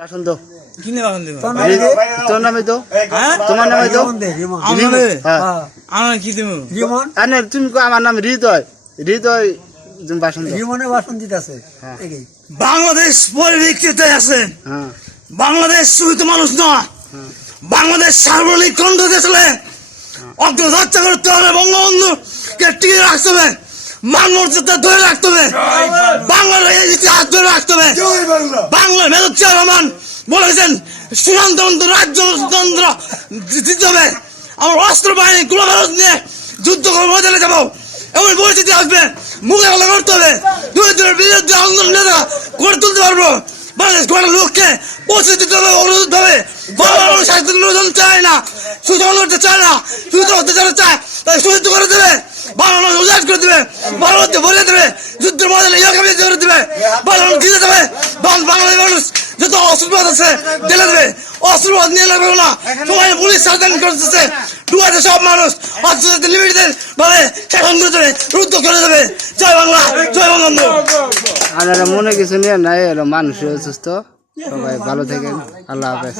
ভাষণ দাও। কিনে ভাষণ দেব? তোর নামে দাও। হ্যাঁ? তোমার নামে দাও। আমার নামে? হ্যাঁ। আমার কি দেব? আরে তুমি কো আমার নাম হৃদয়। হৃদয় তুমি ভাষণ দাও। জীবনে ভাষণ দিতেছে। হ্যাঁ। বাংলাদেশ পরিপ্রেক্ষিতে আছে। হ্যাঁ। বাংলাদেশ শুধু মানুষ নয়, বাংলাদেশ সার্বজনীন কণ্ঠ গেছিলে অগ্রযাত্রা করতে হবে। বঙ্গবন্ধুকে টিকে রাখতে হবে, মানমর্যাদা ধরে রাখতে হবে, বাংলার ইতিহাস ধরে রাখতে হবে। বাংলার মেজর জিয়া রহমান বলেছেন সুশান্তন্ত্র রাজ্যতন্ত্র দিতে হবে। আমার অস্ত্র বাহিনী গোলাবারুদ নিয়ে যুদ্ধ করে ময়দানে যাবো, এমন পরিস্থিতি আসবে মোকাবেলা করতে হবে। দুই দিনের বিরুদ্ধে আন্দোলন নেতা গড়ে তুলতে পারবো। বাংলাদেশ গড়ার লোককে পৌঁছে দিতে হবে, অনুরোধ হবে। বাংলার স্বাধীন চায় না, সুযোগ করতে চায় না, সুযোগ হতে চায়, তাই সুযোগ করে দেবে। বাংলা উজাড় করে দেবে, বাংলাদেশে ভরে দেবে, যুদ্ধের ময়দানে ইয়াকামি করে দেবে, বাংলা দিতে দেবে। বাংলাদেশ মানুষ যত অস্ত্রবাদ আছে ঢেলে দেবে, অস্ত্রবাদ নিয়ে লাগবে না। সবাই পুলিশ শাসন করতেছে, ডুয়াতে সব মানুষ অস্ত্র লিমিটেড ভাবে শাসন করে দেবে, রুদ্ধ করে দেবে। জয় বাংলা, জয় বঙ্গবন্ধু। আপনারা মনে কিছু নিয়ে নাই, মানুষ সুস্থ, সবাই ভালো থাকেন। আল্লাহ হাফেজ।